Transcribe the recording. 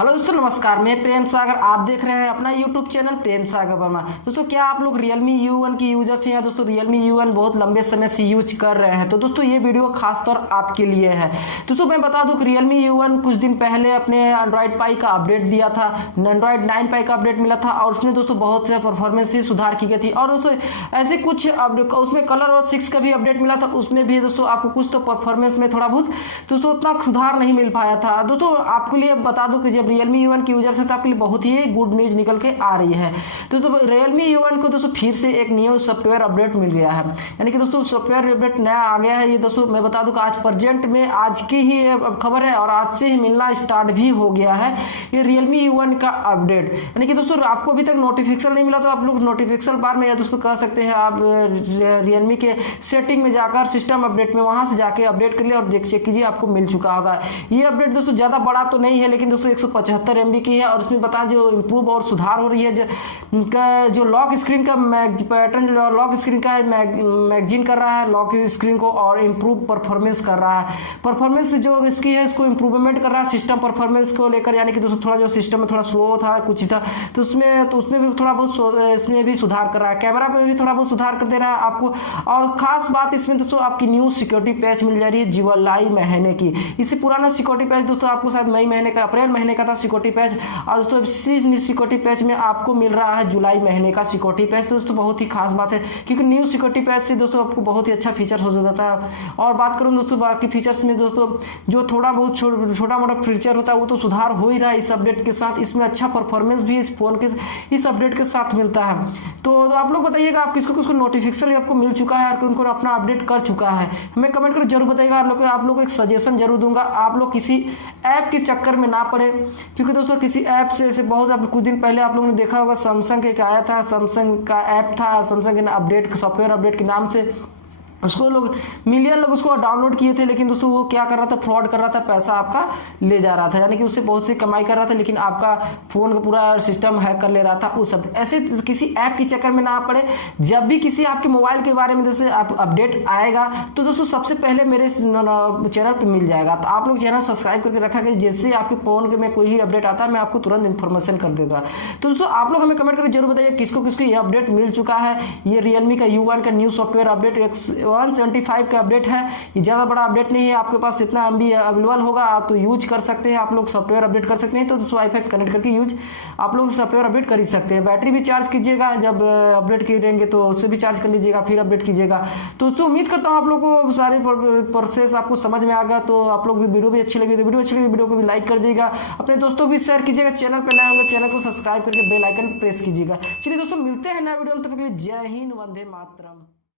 Hello दोस्तों, नमस्कार। मैं प्रेम सागर, आप देख रहे हैं अपना यूट्यूब चैनल प्रेम सागर वर्मा। दोस्तों, क्या आप लोग Realme U1 की यूजर्स हैं या दोस्तों Realme U1 बहुत लंबे समय से यूज कर रहे हैं? तो दोस्तों ये वीडियो खास तौर आपके लिए है। दोस्तों मैं बता दूं कि Realme U1 कुछ दिन पहले अपने एंड्रॉइड पाई का अपडेट दिया था, एंड्रॉइड 9 पाई का अपडेट मिला था और उसमें दोस्तों बहुत से परफॉर्मेंस से सुधार की गई थी। और दोस्तों ऐसे कुछ उसमें कलर और 6 का भी अपडेट मिला था, उसमें भी दोस्तों आपको कुछ तो परफॉर्मेंस में थोड़ा बहुत दोस्तों उतना सुधार नहीं मिल पाया था। दोस्तों आपके लिए बता दूं कि जब Realme U1 की यूजर से तो आपके लिए बहुत ही गुड न्यूज निकल के आ रही है। दोस्तों Realme U1 को दोस्तों फिर से एक न्यू सॉफ्टवेयर अपडेट मिल गया है, यानी कि दोस्तों सॉफ्टवेयर अपडेट नया आ गया है। ये दोस्तों मैं बता दूं कि आज प्रेजेंट में आज की ही खबर है और आज से ही मिलना स्टार्ट भी हो गया है ये Realme U1 का अपडेट। यानी कि दोस्तों आपको अभी तक नोटिफिकेशन नहीं मिला तो आप लोग नोटिफिकेशन बार में या दोस्तों कह सकते हैं आप Realme के सेटिंग में जाकर सिस्टम अपडेट में वहां से जाके अपडेट कर लिया और चेक कीजिए, आपको मिल चुका होगा। ये अपडेट दोस्तों ज्यादा बड़ा तो नहीं है, लेकिन दोस्तों 175 MB की है और उसमें बता जो इम्प्रूव और सुधार हो रही है। जो लॉक स्क्रीन का पैटर्न लॉक स्क्रीन का मैगजीन कर रहा है लॉक स्क्रीन को और इम्प्रूव परफॉर्मेंस कर रहा है। परफॉर्मेंस जो इसकी है इसको इम्प्रूवमेंट कर रहा है सिस्टम परफॉर्मेंस को लेकर, यानी कि दोस्तों थोड़ा जो सिस्टम में थोड़ा स्लो था कुछ था तो उसमें भी थोड़ा बहुत इसमें भी सुधार कर रहा है। कैमरा में भी थोड़ा बहुत सुधार कर दे रहा है आपको। और खास बात इसमें दोस्तों आपकी न्यू सिक्योरिटी पैच मिल जा रही है जुलाई महीने की। इससे पुराना सिक्योरिटी पैच दोस्तों आपको शायद मई महीने का अप्रैल महीने का था सिक्योरिटी पैच, और दोस्तों इस सिक्योरिटी पैच में आपको मिल रहा है जुलाई महीने का सिक्योरिटी पैच। तो दोस्तों बहुत ही खास बात है क्योंकि न्यू सिक्योरिटी पैच से दोस्तों आपको बहुत ही अच्छा फीचर हो जाता है। और बात करूं दोस्तों बाकी फीचर्स में दोस्तों जो थोड़ा बहुत छोटा मोटा फीचर होता है वो तो सुधार हो ही रहा है इस अपडेट के साथ। इसमें अच्छा परफॉर्मेंस भी इस फोन के इस अपडेट के साथ मिलता है। तो आप लोग बताइएगा आप किसको नोटिफिकेशन आपको मिल चुका है और उनको अपना अपडेट कर चुका है, हमें कमेंट कर जरूर बताइएगा। आप लोग को एक सजेशन जरूर दूंगा, आप लोग किसी ऐप के चक्कर में ना पड़े, क्योंकि दोस्तों किसी ऐप से बहुत कुछ दिन पहले आप लोगों ने देखा होगा सैमसंग एक आया था, सैमसंग का ऐप था, सैमसंग के अपडेट सॉफ्टवेयर अपडेट के नाम से उसको लोग मिलियन लोग उसको डाउनलोड किए थे, लेकिन दोस्तों वो क्या कर रहा था, फ्रॉड कर रहा था, पैसा आपका ले जा रहा था, यानी कि उससे बहुत सी कमाई कर रहा था, लेकिन आपका फोन का पूरा सिस्टम हैक कर ले रहा था। उस सब ऐसे किसी ऐप के चक्कर में ना पड़े। जब भी किसी आपके मोबाइल के बारे में जैसे आप अपडेट आएगा तो दोस्तों सबसे पहले मेरे चैनल पर मिल जाएगा। तो आप लोग चैनल सब्सक्राइब करके रखा गया, जैसे आपके फोन में कोई ही अपडेट आता है मैं आपको तुरंत इन्फॉर्मेशन कर देगा। तो दोस्तों आप लोग हमें कमेंट करके जरूर बताइए किसको किसको ये अपडेट मिल चुका है। ये Realme का U1 का न्यू सॉफ्टवेयर अपडेट 175 का अपडेट है, ये ज़्यादा बड़ा अपडेट नहीं है, आपके पास इतना MB अवेलेबल होगा आप तो यूज कर सकते हैं, आप लोग सॉफ्टवेयर अपडेट कर सकते हैं। तो वाईफाई कनेक्ट करके यूज आप लोग सॉफ्टवेयर अपडेट कर ही सकते हैं। बैटरी भी चार्ज कीजिएगा, जब अपडेट करेंगे तो उससे भी चार्ज कर लीजिएगा फिर अपडेट कीजिएगा। तो उम्मीद करता हूँ आप लोग को सारे प्रोसेस आपको समझ में आ गया। तो आप लोग भी वीडियो भी अच्छी लगी तो वीडियो को भी लाइक कर दीजिएगा, अपने दोस्तों को भी शेयर कीजिएगा, चैनल पर नए होंगे चैनल को सब्सक्राइब करके बेल आइकन प्रेस कीजिएगा। चलिए दोस्तों मिलते हैं नया वीडियो में, तब तक के लिए जय हिंद, वंदे मातरम।